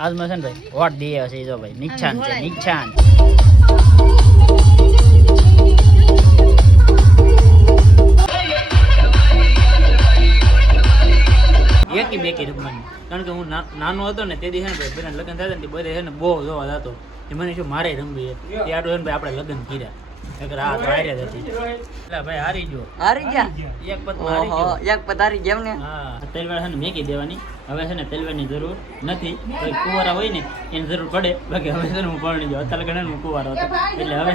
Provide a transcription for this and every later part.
આજમાં છે ને ભાઈ વોટ દે છે જો ભાઈ નિશાન છે નિશાન એકી બેકી રમવાની કારણ કે હું નાનો હતો ને તે દી છે ને ભાઈ બધા લગ્ન થતા ને બધે છે ને બહુ જોવા જતો એ મને શું મારે રમવી તે આટલું છે ને ભાઈ આપણે લગ્ન કર્યા ભાઈ હારી ગયો એક પત હારી ગયો ને હા તલવાર છે ને મેકી દેવાની હવે છે ને તલવારની જરૂર નથી કોઈ કુંવારા હોય ને એની જરૂર પડે બાકી હવે છે ને હું પરણી ગયો અત્યારે ઘણા હું કુંવારો હતો એટલે હવે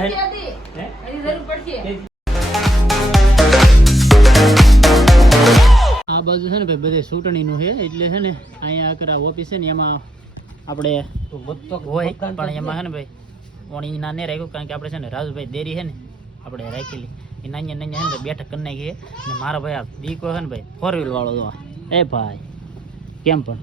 આ બાજુ છે ને ભાઈ બધે ચૂંટણીનું છે એટલે છે ને અહીંયા આકરા ઓફિસ છે ને એમાં આપણે હોય પણ એમાં છે ને ભાઈ ઓણી ના નહીં રાખ્યું કારણ કે આપણે છે ને રાજુભાઈ દેરી છે ને આપણે રાખેલી એ નાની નાની છે ને બેઠક કરી નાખી ને મારા ભાઈ આ દીકો છે ને ભાઈ 4 વ્હીલ વાળો જો એ ભાઈ કેમ પણ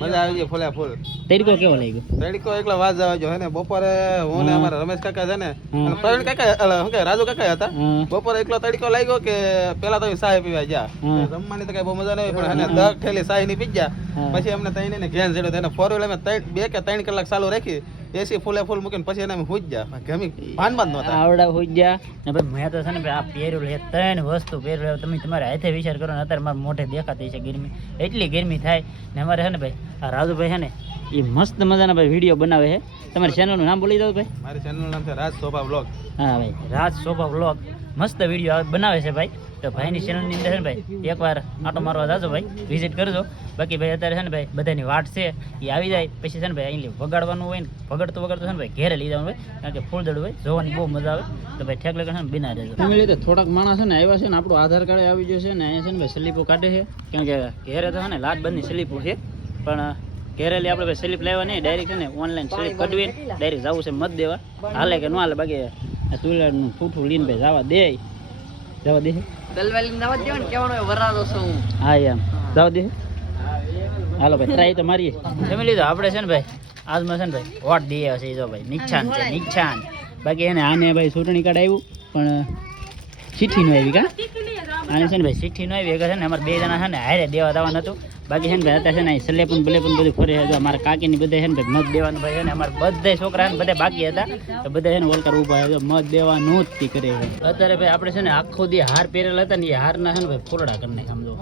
મજા આવી ગઈ ફૂલે ફૂલ તરીકો કેવો લાગ્યો તરીકો એકલા વાજ આવે જો હે ને બપોરે હું ને અમારા રમેશ કાકા છે ને અને પ્રવીણ કાકા શું કે રાજુ કાકા હતા બપોરે એકલો તરીકો લાગ્યો કે પેલા તો સાહી પીવા જા રમવાની તો કઈ બહુ મજા નહીં પણ હે ને 10 થેલી સાહી ની પી ગયા પછી અમને તઈને ને ઘેન જેડો તેને 4 વ્હીલ અમે 2 કે 3 કલાક ચાલુ રાખી એસી ફૂલે ફૂલ મૂકીને પછી એને હુઈ જા ગમી ભાન બાંધ નહોતા આવડા હુઈ જા ને ભાઈ મેં તો છે ને ભાઈ આ પહેર્યું લે 3 વસ્તુ પહેર્યું તમે તમારા હાથે વિચાર કરો ને અત્યારે મારા મોઢે દેખાતી છે ગરમી એટલી ગરમી થાય ને અમારે છે ને ભાઈ આ રાજુભાઈ છે ને એ મસ્ત મજાના ભાઈ વિડીયો બનાવે છે તમારી ચેનલનું નામ બોલી દો ભાઈ મારી ચેનલનું નામ છે રાજ શોભા વ્લોગ હા ભાઈ રાજ શોભા વ્લોગ મસ્ત વિડીયો બનાવે છે ભાઈ તો ભાઈની ચેનલની અંદર છે ને ભાઈ એકવાર આટો મારવા જાજો ભાઈ વિઝિટ કરજો બાકી ભાઈ અત્યારે છે ને ભાઈ બધાની વાટ છે એ આવી જાય પછી છે ને ભાઈ અહીં વગાડવાનું હોય ને વગાડતો છે ને ભાઈ ઘેરે લઈ જવાનું હોય કારણ કે ફૂલ દડું હોય જોવાની બહુ મજા આવે તો ભાઈ ઠેક લગન છે ને બિના રહેજો ફેમિલી તો થોડાક માણસ છે ને આવ્યા છે ને આપણું આધાર કાર્ડ આવી ગયું છે ને અહીંયા છે ને ભાઈ સ્લીપો કાઢે છે કારણ કે ઘેરે તો છે ને લાટબંધની સ્લીપો છે પણ ઘેરેલી આપણે ભાઈ સ્લીપ લેવા નહીં ડાયરેક્ટ છે ને ઓનલાઈન સ્લીપ કઢવી ડાયરેક્ટ જવું છે મત દેવા હાલે કે ન હાલે બાકી તુલાનું ઠૂઠું લઈને ભાઈ જવા દે હા એમ જવા દે હાલો ભાઈ ટ્રાય તો મારીએ ફેમિલી તો આપણે છે ને ભાઈ આજમાં છે ને ભાઈ વોટ દે છે જો ભાઈ નિશાન છે નિશાન બાકી એને આને ભાઈ ચૂંટણી કાર્ડ આવ્યું પણ ચિઠ્ઠી નું આવી કા આને છે ને ભાઈ ચિઠ્ઠી નું આવી છે ને અમારે 2 જણા છે ને હારે દેવા દાવાનું હતું બાકી છે ને ભાઈ અત્યારે છે ને સલેપન બલેપન બધું ફરે છે અમારા કાકીની બધા છે ને ભાઈ મત દેવાનું ભાઈ છે ને અમારા બધા છોકરા ને બધા બાકી હતા તો બધા છે ને ઓલકાર ઉભા છે મત દેવાનું જ કરે છે અત્યારે ભાઈ આપણે છે ને આખો દી હાર પહેરેલા હતા ને એ હારના છે ને ભાઈ ફોરડા કરી નાખ્યા સમજો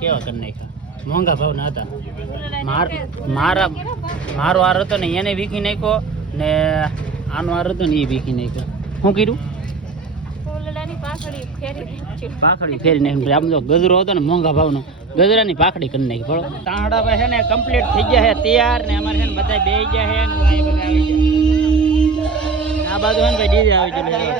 કેવા કરી નાખ્યા મોંઘા ભાવના હતા મારો હાર હતો ને એને વીખી નાખ્યો ને આનો હાર હતો ને એ વીખી નાખ્યો શું કર્યું પાખડી ફેરી નાખી આમ જો ગજરો હતો ને મોંઘા ભાવનો ગજરાની પાખડી કરી નાખી બરોબર તાંડા ભાઈ છે ને કમ્પ્લીટ થઈ ગયા છે તૈયાર ને અમારે છે ને બધા બેસી ગયા છે ને આ બાજુ છે ને ભાઈ ડીજે આવી ગયેલું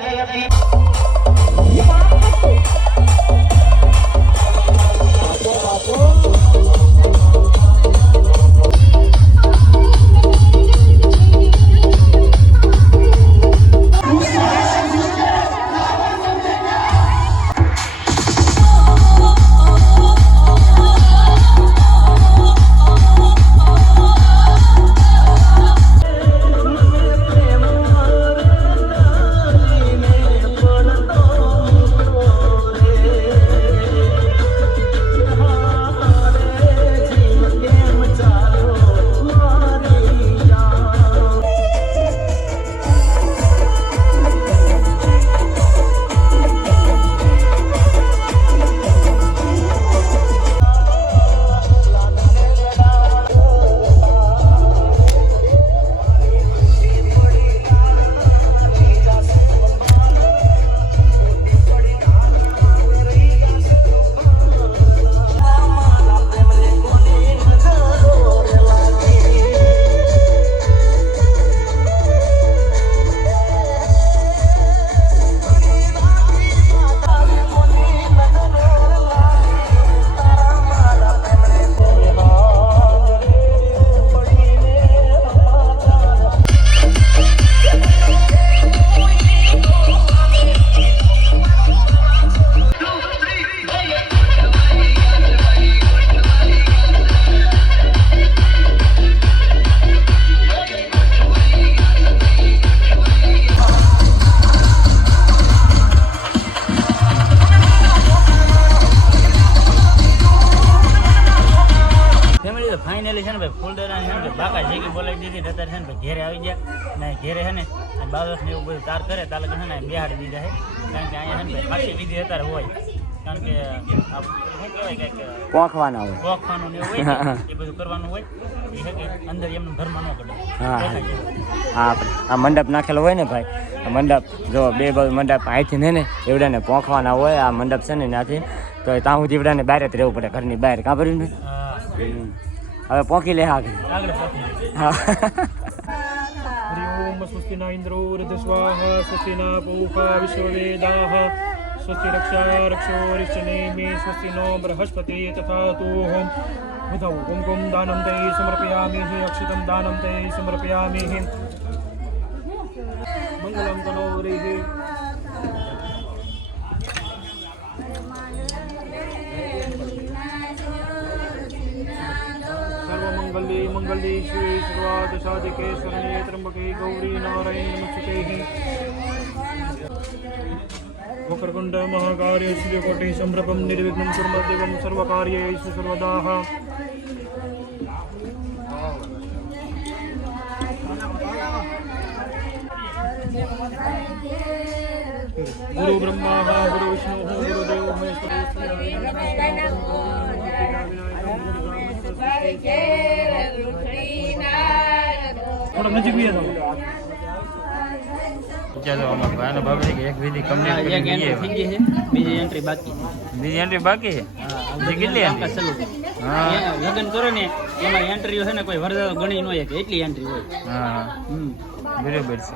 બોલાવી દીધી અત્યારે છે ને ભાઈ ઘેરે આવી ગયા ને ઘેરે છે ને બાદસ ને એવું બધું તાર કરે તાલે છે ને બેહાડી દીધા છે કારણ કે અહીંયા છે ને ભાઈ પાછી વિધિ અત્યારે હોય કારણ કે શું કહેવાય કે પોખવાના હોય પોખવાનું ને એવું હોય એ બધું કરવાનું હોય એ છે કે અંદર એમનું ઘરમાં ન પડે હા આ મંડપ નાખેલો હોય ને ભાઈ આ મંડપ જો બે બાજુ મંડપ અહીંથી ને એવડાને પોખવાના હોય આ મંડપ છે ને ત્યાંથી તો ત્યાં સુધી એવડાને બહાર જ રહેવું પડે ઘરની બહાર કાં ભર્યું ને હવે પોખી લે આગળ હા हरिओम स्वस्ति न इंद्रो वृद्धस्वाहा स्वस्ति न पूषा विश्ववेदाः स्वस्ति रक्षा रक्षो ऋषनेमि स्वस्ति नो बृहस्पति तथा तूहं बुधौ ओम गम दानं ते समर्पयामि अक्षतं दानं ते समर्पयामि मंगलं तनोरिः सर्वमंगले मंगले शिवे सर्वादशाधिके शरण्ये त्र्यंबके गौरी नारायणी नमस्ते वक्रतुंड महाकार्य सूर्यकोटि संभ्रमं निर्विघ्नं कुर्मदेवं सर्वकार्येषु सर्वदाः गुरु ब्रह्मा गुरु विष्णु गुरुदेव थोड़ा नजीक भी है ચાલો અમાર ભાઈનો બાપ છે કે એક વિધિ કમ્પ્લીટ એક એન્ટ્રી થઈ ગઈ છે બીજી એન્ટ્રી બાકી બીજી એન્ટ્રી બાકી છે કેટલી એન્ટ્રી હા લગ્ન કરો ને એમાં એન્ટ્રીઓ છે ને કોઈ વરદાનો ગણી ન હોય કે એટલી એન્ટ્રી હોય હા બરાબર છે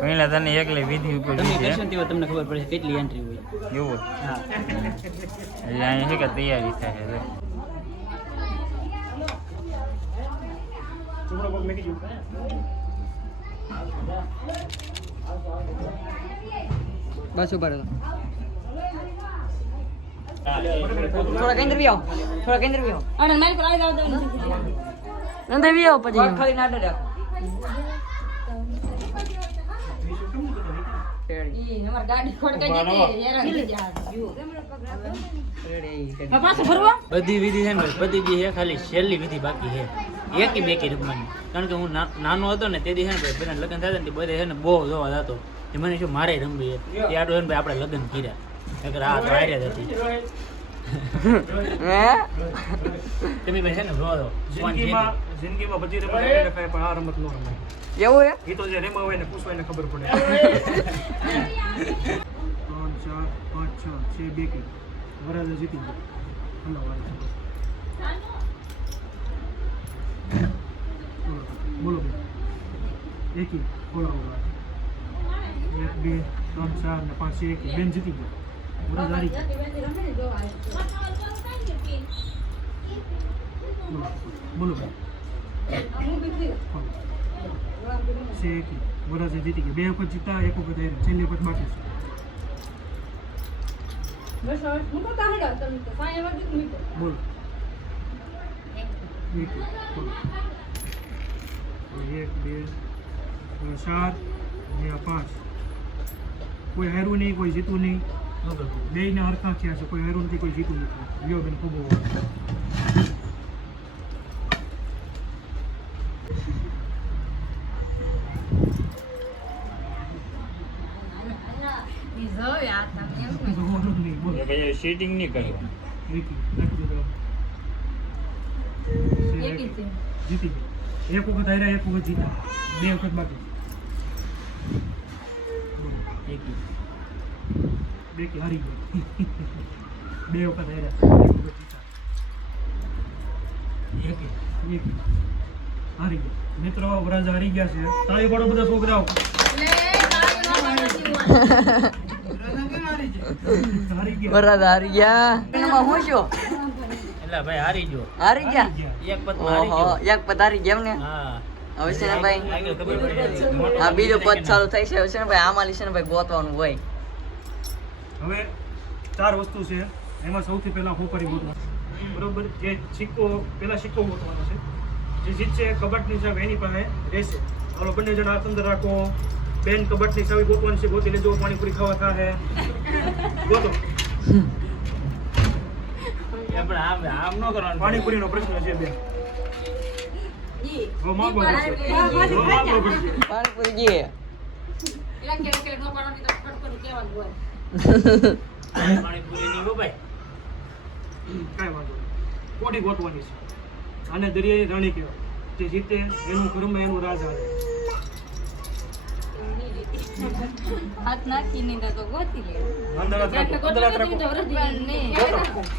પહેલા તને એકલી વિધિ ઉપર તમે છે કરશો તેવા તમને ખબર પડે કેટલી એન્ટ્રી હોય એવું હા એટલે અહીંયા છે કે તૈયારી થાય છે थोड़ा बहुत मैं कीजिए बस ऊपर थोड़ा केंद्र भी आओ थोड़ा केंद्र भी आओ अरे मैं कराई दाव दो नंदे भी आओ પછી ખાલી નાટો રાખો ઈ હમાર ગાડી ખોડ કઈ જતી હેરાન થઈ જા પાછો ફરવા બધી વિધિ છે ને ભાઈ બધી જે છે ખાલી છેલ્લી વિધિ બાકી છે એકી બેકી રમવાની કારણ કે હું નાનો હતો ને તે દી છે ને ભાઈ બધા લગ્ન થતા ને બધે છે ને બહુ જોવા જતો એ મને શું મારે રમવી છે એ આટલું છે ને ભાઈ આપણે લગ્ન કર્યા નકર આ તો હાર્યા જ હતી હે તમે ભાઈ છે ને જોવા દો જિંદગીમાં બધી રમત રખાય પણ આ રમત ન રમાય એવું હે એ તો જે રેમા હોય ને પૂછવાય ને ખબર પડે 3 4 5 6 6 બે કે વરાજા જીતી ગયો હલો બોલો એકી બોલો 1 2 3 4 ને 5 એક બેન જીતી ગયો વરાજા હારી બોલો છે એકી વરાજા જીતી ગયો બે વખત જીતા એક વખત હાર્યા છેલ્લી વખત બાકી છે બસ હું તો તાહડા તમે તો સાય વાગે તું બોલો એકી બોલો 1 2 4 ને 5 કોઈ હાર્યું નહીં કોઈ જીતું નહીં બે ને હરખા થયા છે કોઈ હાર્યું નથી કોઈ જીતું નથી લ્યો બેન ખૂબ સીટિંગ નહીં કરવાનું જીતી ગયા એક વખત હાર્યા એક વખત જીતા બે વખત બાકી બે કે હારી ગયા બે વખત હાર્યા એક વખત જીતા એક હારી ગયા મિત્રો વરાજા હારી ગયા છે તાળી પાડો બધા છોકરાઓ વરાજા હારી ગયા એમાં હું છો એટલે ભાઈ હારી ગયો હારી ગયા એક પત હારી ઓહો ગયો એક પદ હારી ગયા એમને હા હવે છે ને ભાઈ આગળ ખબર પડી જાય આ બીજો પદ ચાલુ થઈ છે હવે છે ને ભાઈ આમાં છે ને ભાઈ ગોતવાનું હોય હવે 4 વસ્તુ છે એમાં સૌથી પહેલા હોપરી ગોતવાનું બરોબર જે સિક્કો પહેલા સિક્કો ગોતવાનો છે જે જીતશે કબાટની ચાવી એની પાસે રહેશે હાલો બંને જણ હાથ અંદર રાખો બેન કબાટની ચાવી ગોતવાની છે ગોતી લેજો પાણીપુરી ખાવા થાય ગોતો આપણે આમ ન કરવાનું પાણીપુરીનો પ્રશ્ન છે બેન ઈ હવે માંગવો પડશે. હવે માંગવો પડશે. પાણીપુરી જે એલા કે નો પાડવાની તો ફટકરું કહેવાનું હોય પાણીપુરી ની હો ભાઈ. કાંઈ વાંધો નહીં. કોડી ગોતવાની છે. આને દરિયાની રાણી કહેવાય. જે જીતે એનું ઘરમાં એનું રાજ આવે. હાથ નાખીને તો ગોતી લે વાંદરા રાખો, વાંદરા રાખો. તો વરદી ને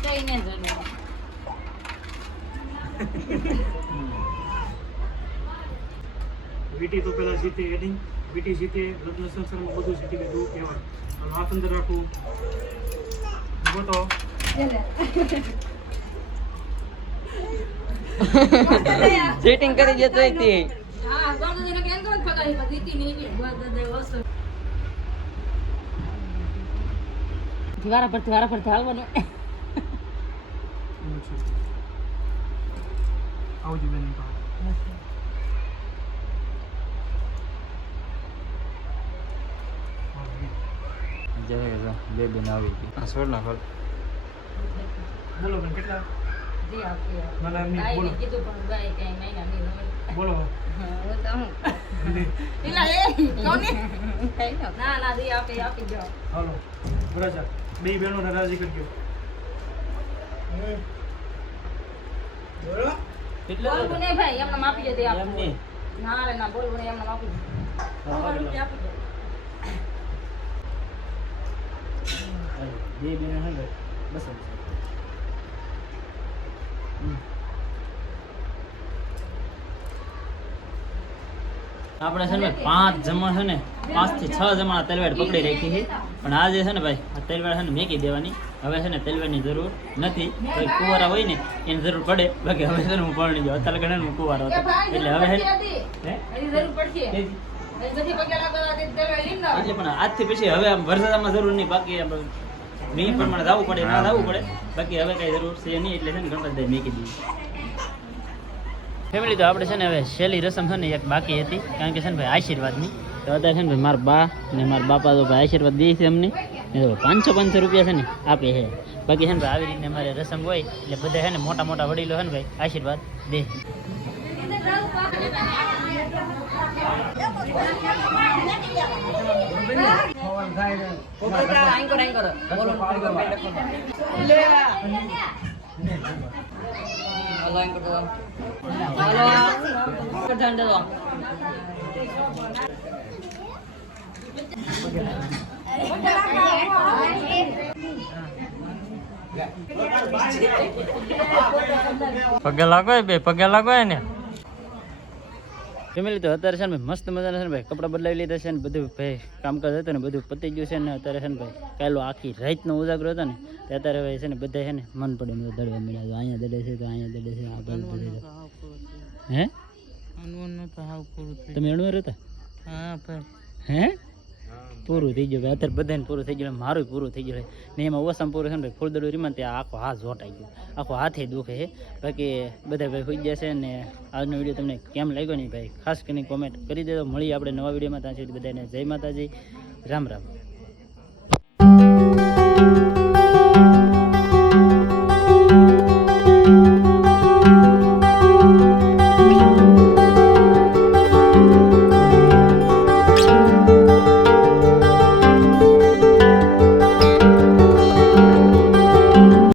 કઈને જડે વીટી તો પેલા જીતે એડિંગ, વીટી જીતે લગ્ન સંસારમાં બધું જીતી લીધું કહેવાય. હવે હાથ અંદર રાખું. ગોતો. સેટિંગ કરી જતો હોય તે હા ગોદને કેમ તો પગાઈ બધી ની ગોદને ઓસો વારા પર હાલવાનું આવજો બેન. બે બેન આવી ગઈ આ છોડ ના ફળ બોલો બેન કેટલા? જી આપી મને એમની બોલો. ગાય કીધું પણ ગાય કઈ મહિના નહીં બોલો. હું તો હું પેલા એ કોને ના ના દી આપી જાઓ હાલો બરાબર. બે બહેનોને રાજી કરજો. બોલવું નહીં ભાઈ એમને માપી દે એમ નહીં. ના રે ના બોલવું નહીં એમને માપી દે આપી દે બે બેન હે ને બસ આપણે છે ને 5 જમણ છે ને 5 થી 6 જમણ તેલવાડ પકડી રાખી છે પણ આજે છે ને ભાઈ આ તેલવાડ છે ને મેકી દેવાની. હવે છે ને તેલવાડની જરૂર નથી. કોઈ કુવારા હોય ને એની જરૂર પડે. બાકી હવે છે ને હું પરણી જાઉં અત્યારે ઘણા હું કુવારો હતો એટલે હવે છે ને હે હજી જરૂર પડશે બધી પગે લાગવા દે તેલ લીન ના એટલે પણ આજથી પછી હવે આમ વરસાદમાં જરૂર નહીં. બાકી આમ મી પ્રમાણે જવું પડે ના જવું પડે. બાકી હવે કઈ જરૂર છે નહીં એટલે છે ને ગણપત દઈ મેકી દઈએ. ફેમિલી તો આપણે છે ને હવે છેલ્લી રસમ છે ને એક બાકી હતી કારણ કે છે ને ભાઈ આશીર્વાદની. તો અત્યારે છે ને ભાઈ મારા બા ને મારા બાપા તો ભાઈ આશીર્વાદ દે છે અમને. 500 રૂપિયા છે ને આપે છે. બાકી છે ને ભાઈ આવી રીતે અમારે રસમ હોય એટલે બધા છે ને મોટા મોટા વડીલો છે ને ભાઈ આશીર્વાદ દે. પગે લાગો બે પગે લાગો ને ફેમિલી તો અત્યારે છે ને ભાઈ મસ્ત મજાના છે ને ભાઈ કપડાં બદલાવી લીધા છે ને બધું ભાઈ કામકાજ હતું ને બધું પતી ગયું છે ને અત્યારે છે ને ભાઈ કાયલો આખી રાતનો ઉજાગરો હતો ને તે અત્યારે ભાઈ છે ને બધા છે ને મન પડે ને દડવા મળ્યા. તો અહીંયા દડે છે તો અહીંયા દડે છે આ બાજુ દડે છે. હે તમે અણવર હતા? હે પૂરું થઈ ગયું ભાઈ. અત્યારે બધાને પૂરું થઈ ગયું. મારું પૂરું થઈ ગયું ને એમાં ઓછામાં પૂરું છે ને ભાઈ ફૂલદડું રીમાં ત્યાં આખો હાથ જોટાઈ ગયો. આખો હાથે દુખે છે. બાકી બધા ભાઈ હોઈ ગયા છે ને આજનો વિડીયો તમને કેમ લાગ્યો નહીં ભાઈ ખાસ કરીને કોમેન્ટ કરી દેજો. મળીએ આપણે નવા વિડીયોમાં. ત્યાં સુધી બધાને જય માતાજી, રામ રામ.